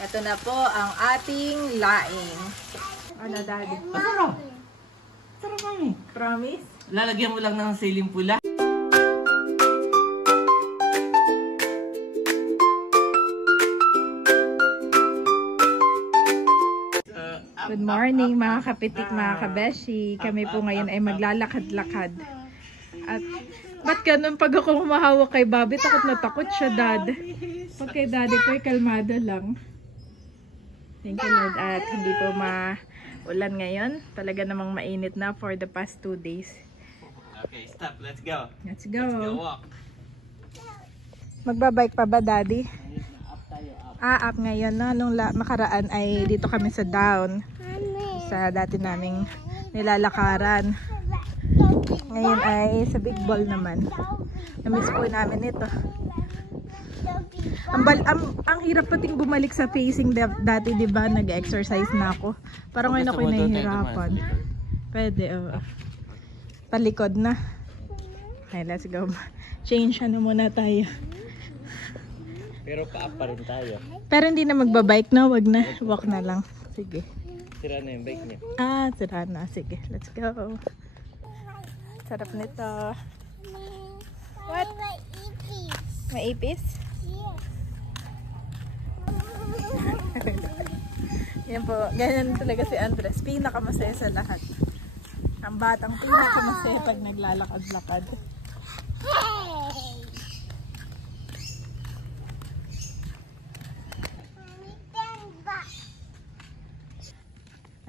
Ito na po ang ating laing. Ano, Daddy? Masarap. Sarap mami. Promise? Lalagyan mo lang ng siling pula. Good morning mga kapitik, mga kabeshi. Kami po ngayon ay maglalakad-lakad. At ba't ganun pag ako humahawak kay Bobby, takot na takot siya, Dad. Pag kay Daddy po ay kalmado lang. Thank you, Lord. At hindi po maulan ngayon. Talaga namang mainit na for the past 2 days. Okay, stop. Let's go. Let's go. Let's go walk. Magbabike pa ba, Daddy? Up ngayon na. Nung makaraan ay dito kami sa down. Sa dati naming nilalakaran. Ngayon ay sa big ball naman. Namiss po namin ito. Ang hirap pating bumalik sa facing dati, di ba? Nag-exercise na ako. Parang ngayon ako'y nahihirapan. Pwede, palikod na. Okay, let's go. Change ano muna tayo. Pero pa-up pa rin tayo. Pero hindi na magbabike na, wag na. Walk na lang. Sige. Sira na yung bike niya. Sira na. Sige, let's go. Sarap nito. What? May ipis? Yan po, ganyan talaga si Andres. Pinakamasaya sa lahat. Ang batang pinakamasaya pag naglalakad-lakad.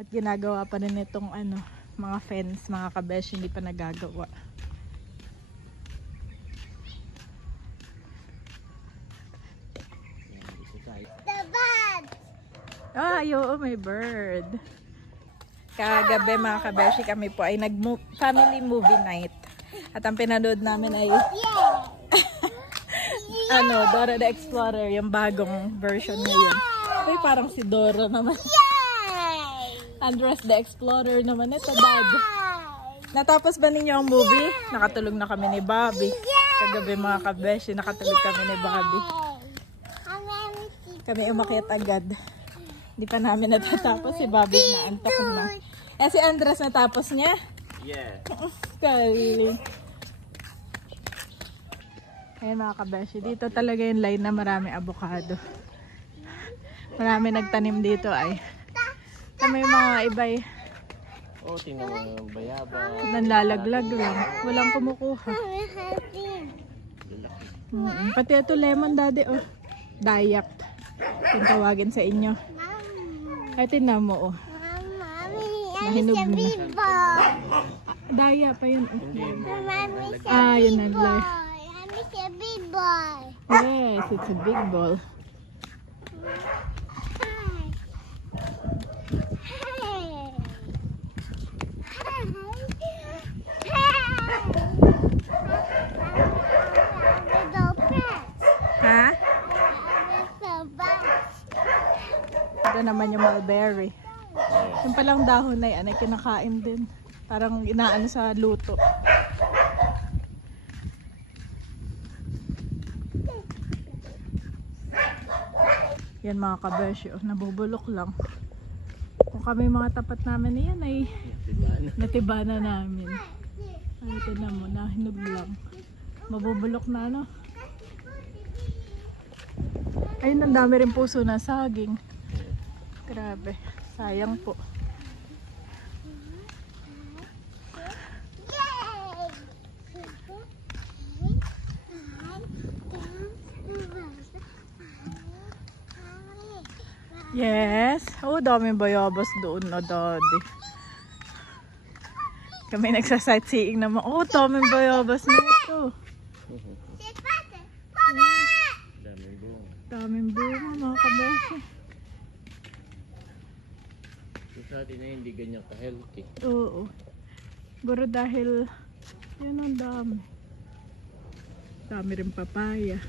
At ginagawa pa rin itong mga fence, mga kabesh, hindi pa nagagawa. Oo, may bird. Kagabi mga kabeshi, kami po ay family movie night. At ang pinanood namin ay Dora the Explorer, yung bagong version ngayon. Ay, parang si Dora naman. Andres the Explorer naman. Ito, Dad. Natapos ba ninyo ang movie? Nakatulog na kami ni Bobby. Kagabi mga kabeshi, nakatulog kami ni Bobby. Kami umakyat agad. Hindi pa namin natatapos. Si Bobby naantok na. Si Andres natapos niya? Yeah. Galing. Ayan mga kabeshi. Dito talaga yung line na marami avocado. Marami nagtanim dito ay. May mga iba'y tingnan mo yung bayaba. nanlalaglag lang. Walang kumukuha. Pati ito lemon, Daddy. Dayak. Kung tawagin sa inyo. Ay, tinan mo, Nahinog na. Daya pa yun. Yun na lang. Yes, it's a big ball. Ha? Ito naman yung mulberry. Yung palang dahon na yan ay kinakain din. Parang inaano sa luto. Yan mga kabeshi, nabubulok lang. Kung kami mga tapat namin na yan ay natibana namin. Ay, ito na mo, nahinog lang. Mabubulok na, Ayun, ang dami rin puso na saging. Grabe, sayang po. Yes. Daming bayabas doon na, Daddy. Kami nagsasightseeing naman. Daming bayabas na ito. Daming bunga, mga kabeshi. Sa atin na hindi ganyan ka-healthy. Oo. Siguro dahil yan ang dami. Dami rin papaya.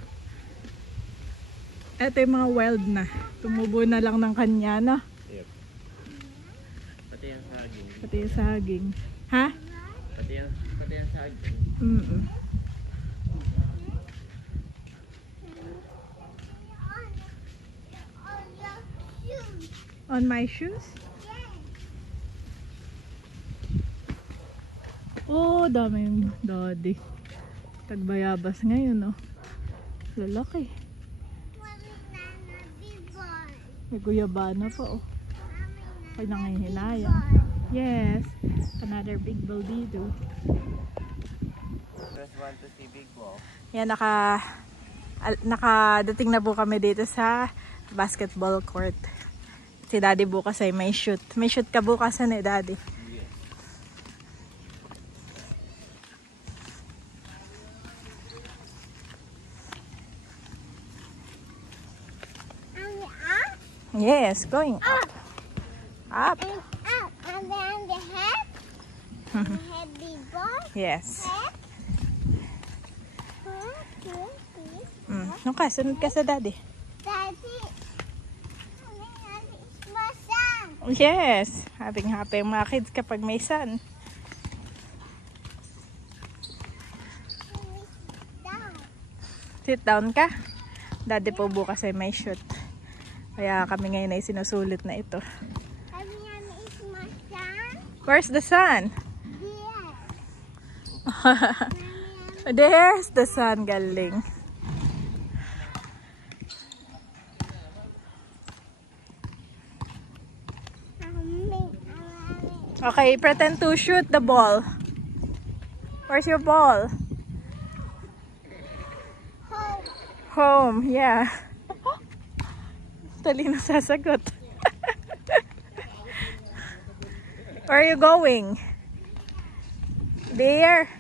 Ito yung mga wild na. Tumubo na lang ng kanya, Yep. Pati yung saging. Pati yung saging. Ha? Pati yung saging. On my shoes? Oh, dami yung daddy. Tagbayabas ngayon, oh. Lalaki. May guyabana pa, oh. Ay, nangihinayang. Yes. Another big ball dito. Just want to see big ball. Yan, nakadating na po kami dito sa basketball court. Si daddy bukas ay may shoot. May shoot ka bukas eh, daddy. Yes, going up. Up. And then the head. The head big ball. Yes. Head. Nung ka, sunod ka sa daddy. Daddy. My son. Yes. Happy ang mga kids kapag may sun. Down. Sit down ka. Daddy po bukas ay may shoot. Kaya kami ngayon ay sinusulit na ito. Everyone is my son. Where's the sun? Yes. There's the sun, galing. Okay, pretend to shoot the ball. Where's your ball? Home. Home, yeah. Talino sasagot. Where are you going? There.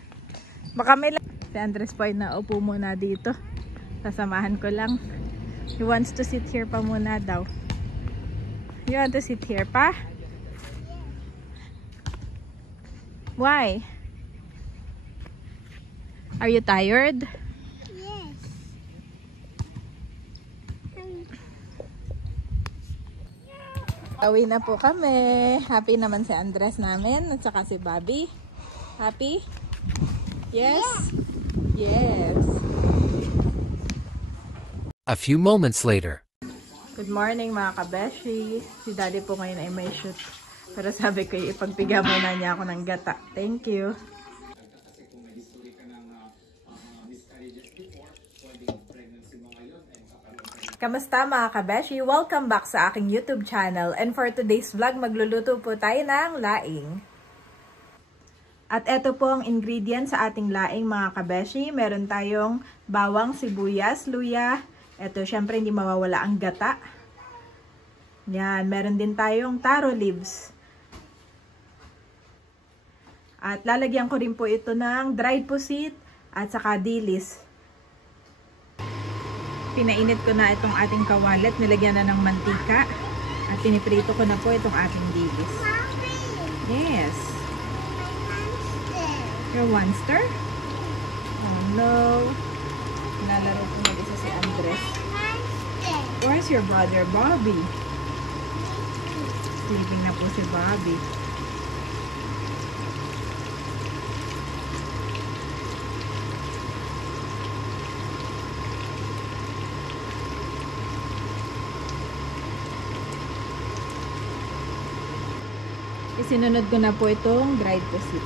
Baka may si Andres po ay naupo muna dito. Sasamahan ko lang. He wants to sit here pa muna daw. You want to sit here pa? Why? Are you tired? Yes. Uwi na po kami. Happy naman si Andres namin at saka si Bobby. Happy? Yes? Yes. A few moments later. Good morning mga kabeshi. Si Daddy po ngayon ay may shoot. Pero sabi ko ipagpiga muna niya ako ng gata. Thank you. Kamusta mga kabeshi? Welcome back sa aking YouTube channel. And for today's vlog, magluluto po tayo ng laing. At eto po ang ingredients sa ating laing mga kabeshi. Meron tayong bawang, sibuyas, luya. Eto, syempre hindi mawawala ang gata. Yan, meron din tayong taro leaves. At lalagyan ko rin po ito ng dried pusit at saka dilis. Pinainit ko na itong ating kawalit, nilagyan na ng mantika. At piniprito ko na po itong ating dilis. Yes. Your monster? Oh no. Nalaro ko mag-isa si Andres. Where's your brother Bobby? Sleeping na po si Bobby. Isinunod ko na po itong dried pusit.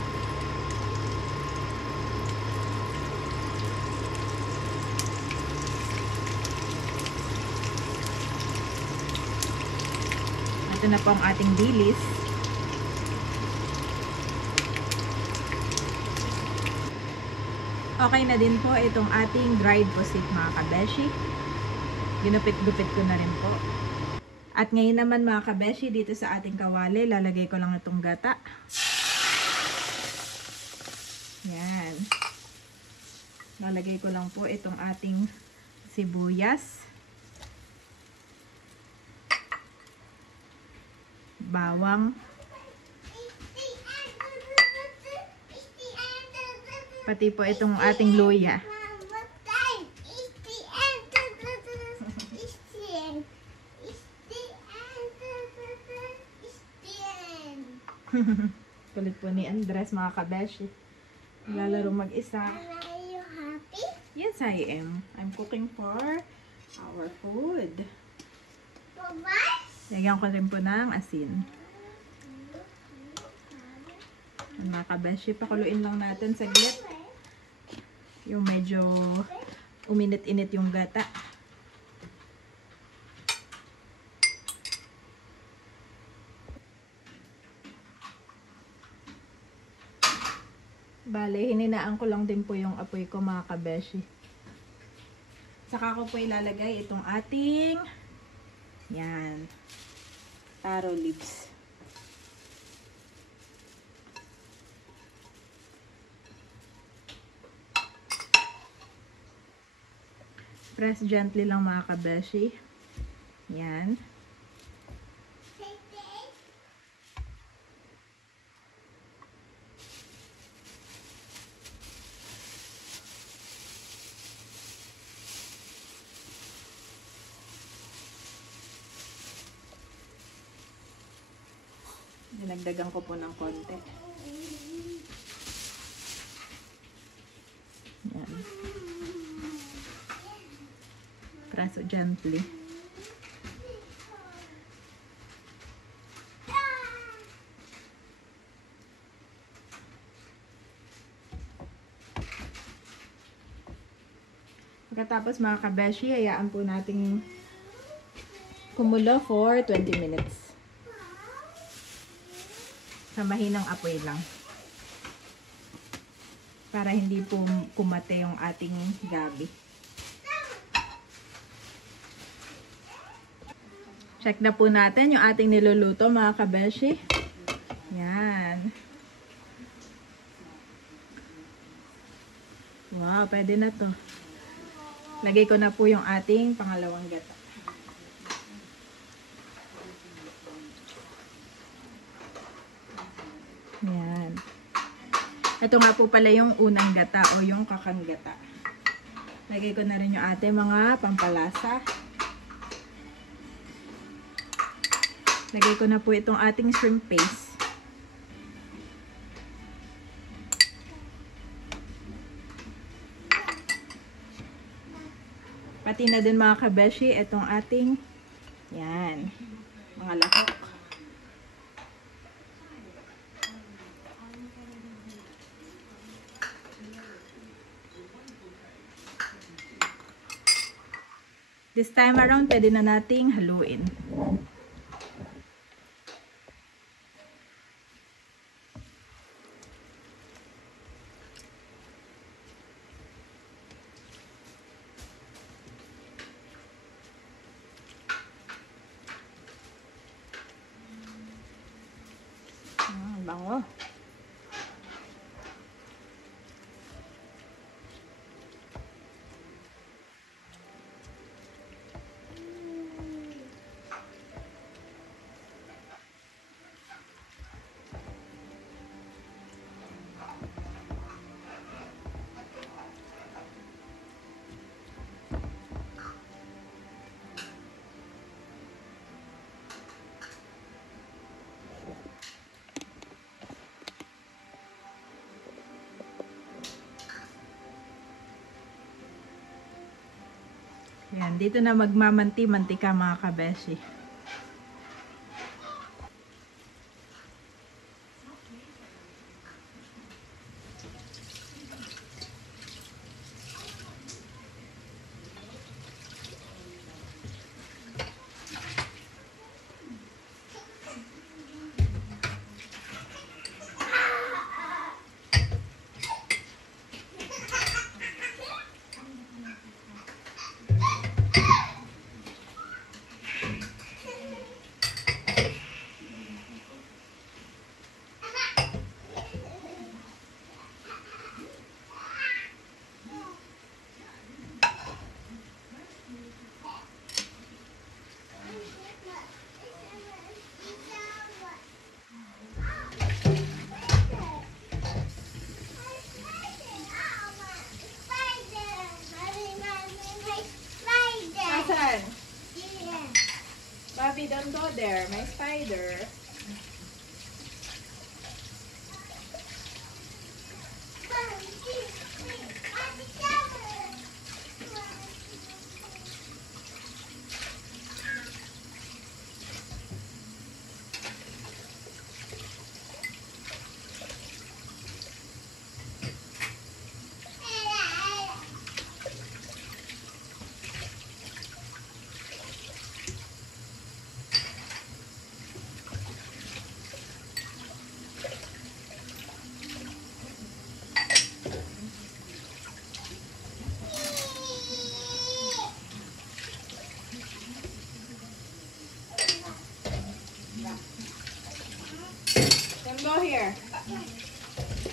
Ito na po ang ating dilis. Okay na din po itong ating dried pusit mga kabeshi. Ginupit-gupit ko na rin po. At ngayon naman mga kabeshi, dito sa ating kawali, lalagay ko lang itong gata. Yan. Lalagay ko lang po itong ating sibuyas. Bawang. Pati po itong ating luya. Kulit po ni Andres mga kabeshi. Lalaro mag-isa. Are you happy? Yes, I am. I'm cooking for our food. For what? Lagyan ko rin po ng asin. Mga kabeshi, pakuluin lang natin saglit. Yung medyo uminit-init yung gata. Bale, hininaan ko lang din po yung apoy ko mga kabeshi. Saka ko po ilalagay itong ating yan, taro leaves. Press gently lang mga kabeshi. Yan. Dinagdagan ko po ng konti. Yan. Press gently. Pagkatapos mga kabeshi, hayaan po nating kumulo for 20 minutes. Sa mahinang apoy lang. Para hindi po kumate yung ating gabi. Check na po natin yung ating niluluto mga kabeshi. Yan. Wow, pwede na to. Lagay ko na po yung ating pangalawang gata. Yan. Ito nga po pala yung unang gata o yung kakang gata. Lagay ko na rin yung ating mga pampalasa. Lagay ko na po itong ating shrimp paste. Pati na din mga kabeshi, itong ating yan, mga lahok. This time around, pwede na nating haluin. Bango. Yan, dito na magmamanti-mantika mga kabeshi. Bobby, don't go there. My spider. Then go here.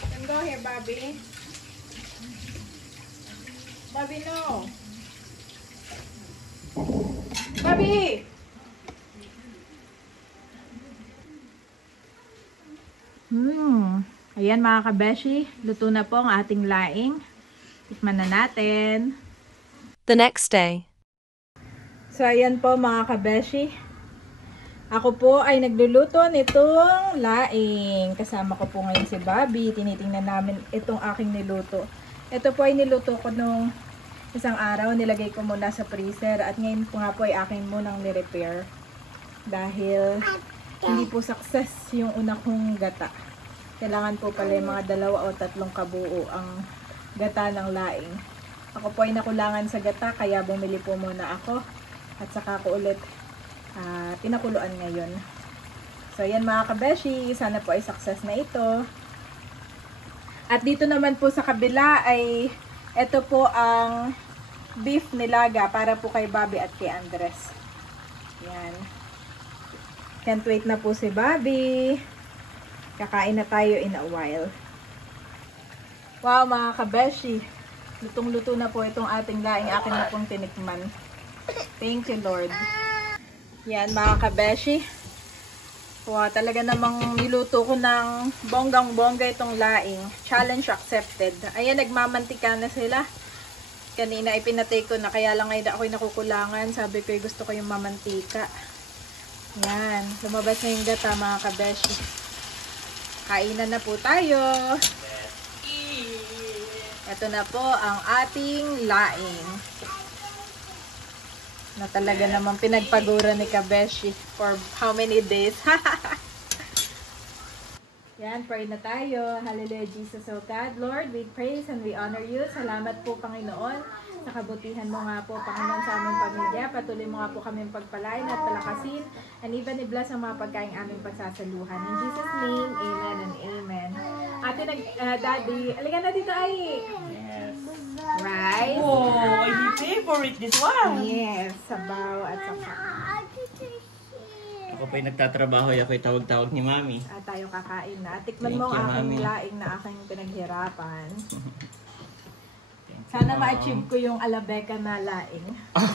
Then go here, Bobby. Bobby, no. Bobby! Ayan mga kabeshi, luto na po ang ating laing. Tikman na natin. The next day. So ayan po mga kabeshi. Ako po ay nagluluto nitong laing. Kasama ko po ngayon si Bobby. Tinitingnan namin itong aking niluto. Ito po ay niluto ko nung isang araw. Nilagay ko muna sa freezer. At ngayon po nga po ay akin munang ni-repair. Dahil hindi po success yung una kong gata. Kailangan po pala yung mga 2 o 3 kabuo ang gata ng laing. Ako po ay nakulangan sa gata kaya bumili po muna ako. At saka ko ulit pinakuluan ngayon. So yan mga kabeshi, sana po ay success na ito. At dito naman po sa kabila ay ito po ang beef nilaga para po kay Bobby at kay Andres. Yan. Can't wait na po si Bobby. Kakain na tayo in a while. Wow mga kabeshi, lutong-luto na po itong ating laing. Akin na pong tinikman. Thank you Lord. Yan mga kabeshi. Wow, talaga namang niluto ko ng bonggang-bongga itong laing. Challenge accepted. Ayan, nagmamantika na sila. Kanina ipinatay ko na, kaya lang ngayon ako'y nakukulangan. Sabi ko gusto ko yung mamantika. Yan, lumabas na yung gata mga kabeshi. Kainan na po tayo. Ito na po ang ating laing. Na talaga namang pinagpagura ni Kabeshi for how many days. Yan, pray na tayo. Hallelujah, Jesus, O God. Lord, we praise and we honor you. Salamat po, Panginoon, sa kabutihan mo nga po, Panginoon, sa aming pamilya. Patuloy mo nga po kami pagpalain at palakasin. And even i-bless ang mga pagkain aming pagsasaluhan. In Jesus' name, amen and amen. Ate, Daddy, aligan na dito ay. Yes. Right? Oh, my favorite this one. Yes, sabaw at saka. Ako pa'y nagtatrabaho, ako'y tawag-tawag ni Mami. At tayo kakain na. Tikman Thank mo you, ang aking Mami. laing na aking pinaghirapan. Sana ma-achieve ko yung alabeka na laing.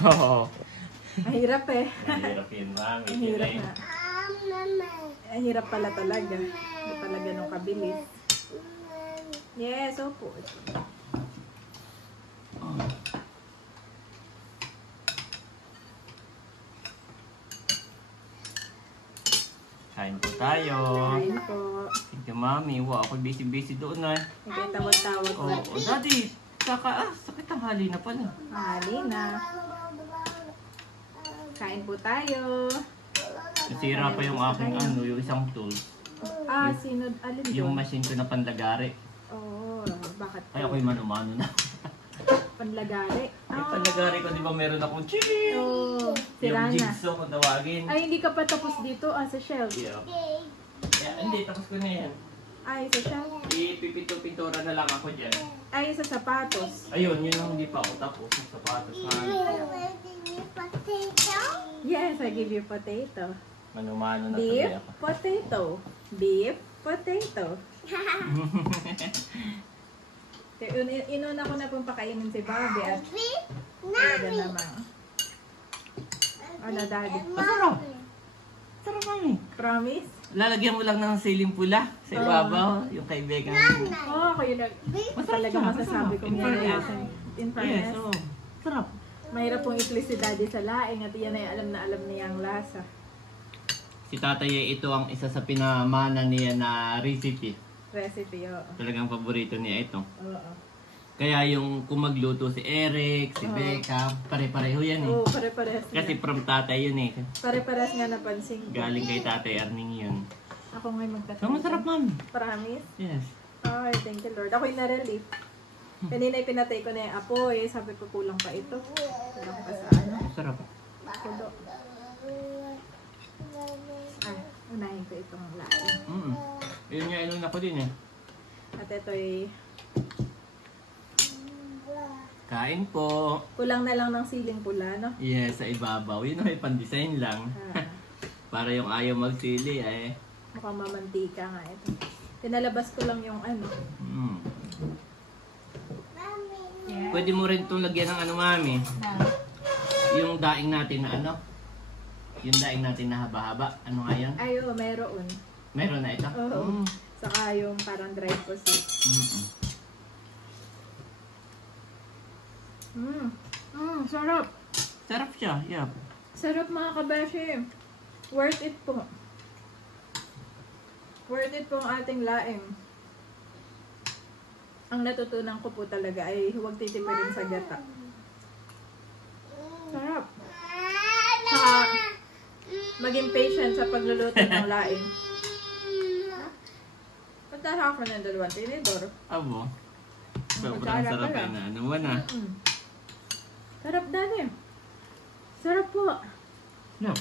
Oh, Mahirap eh. mahirap yun, Mami. Mahirap na. Mahirap pala talaga. Hindi pala ganun kabilis. Yes, opo. Kain po tayo. Kain po. Thank you, Mami. Wow, ako busy-busy doon na. Hindi tawag-tawag ko. Oh, Daddy, sakit ang hali na pala. Hali na. Kain po tayo. Nasira pa yung aking yung isang tool. Sino? Alin Yung doon? machine ko na pandagari. Oo, bakit po? Ay, ako'y mano-mano na. Panlagari. Yung pandagari ko, di ba meron akong chili? Oo, sira Yung na. jigsaw kung tawagin. Ay, hindi ka pa tapos dito. Sa shelf. Yeah. Hindi, tapos ko na yan. Ay, sa shelf. Ipipinto-pintura na lang ako dyan. Ay, sa sapatos. Ayun, yun ang hindi pa ako tapos. Yung sapatos na Yes, I give you potato. mano-mano na Beef, tuloy ako. potato. Beef, potato. Inuna ko na pong pakainin si Bobby at talaga namang. Ano, Daddy? Masarap! Sarap, Mami. Promise? Lalagyan mo lang ng siling pula sa ibabaw, yung kaibigan mo. Oo, ako yun. Talaga masasabi ko In fairness. In Yes, fairness. oo. Sarap. Mahirap pong i-please si Daddy sa laing at yan ay alam na alam niya ang lasa. Si Tatay ay ito ang isa sa pinamana niya na recipe. Recipe, oo. Talagang paborito niya ito. Oo. Kaya yung kung magluto si Eric, si Becca, pare-pareho yan eh. Oo, pare-parehas Kasi nga. from tatay yun eh. Pare-parehas nga napansin ko. Galing kay Tatay Arning yun. Ako ngayon magtatapos. So, masarap, Mami. Promise? Yes. Ay, thank you Lord. Ako'y na-relief. Kanina pinatay ko na yung apoy. Sabi ko kulang pa ito. Kulang pa sa ano. Masarap. Kulo. Unahin ko itong laing. Yun nga, inuna ko din eh. At ito'y Kain po. kulang na lang ng siling pula, no? Yes, sa ibabaw. Yun ay pan-design lang. Ah. Para yung ayaw magsili eh. Mukhang mamantika nga ito. Pinalabas ko lang yung ano. Mm. Yeah. Pwede mo rin itong lagyan ng ano, mami. Yung daing natin na ano. Yung daing natin na haba-haba. Ano nga yan? Ay, oo, meron. Meron na ito? Oo. Saka yung parang dry pusit. Sarap. Sarap siya, yeah. Sarap mga kabeshi. Worth it po. Worth it po ang ating laing. Ang natutunan ko po talaga ay huwag titipirin sa gata. Sarap. Saka maging patient sa pagluluto ng laing. Pagtasa ako ng dalawang tinidor. Abo. Sobrang Kutsara sarap pala. eh na ano mo na. Sarap dali. Sarap po. No.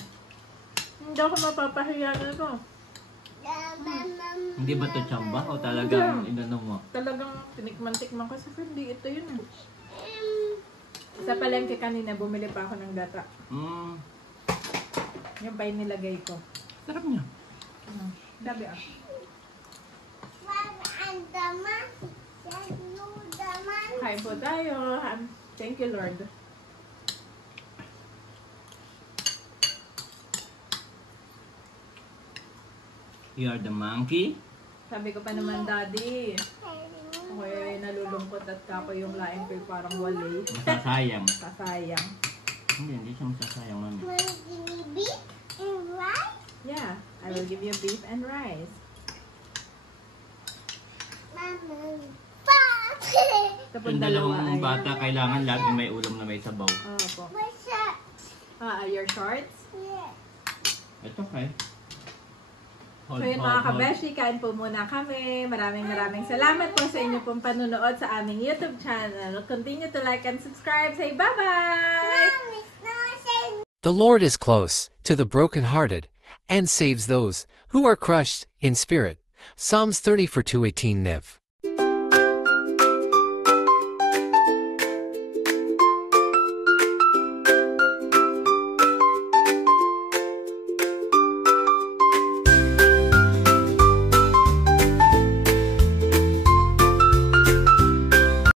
Hindi ako mapapahiya na ito. Hindi ba ito tsamba o talagang inano mo? Talagang tinikman-tikman kasi hindi ito yun. Sa palengke kanina, bumili pa ako ng gata. Yung pa yung nilagay ko. Sarap niya. Dabi ah. Kain po tayo. Thank you, Lord. You are the monkey? Sabi ko pa naman, Daddy. Ako ay nalulungkot at kako yung laing ko parang wali. Masasayang. Kasayang. Hindi siya masasayang, mami. Yeah, I will give you beef and rice. Ito po Yung dalawa dalawang ay... bata, kailangan lagi may ulam na may sabaw. Opo. Your shorts? Ito kay. So yun mga kabeshi, kain po muna kami. Maraming salamat po sa inyo pong panunood sa aming YouTube channel. Continue to like and subscribe. Say bye-bye! The Lord is close to the brokenhearted and saves those who are crushed in spirit. Psalms 30 for 218 Nev.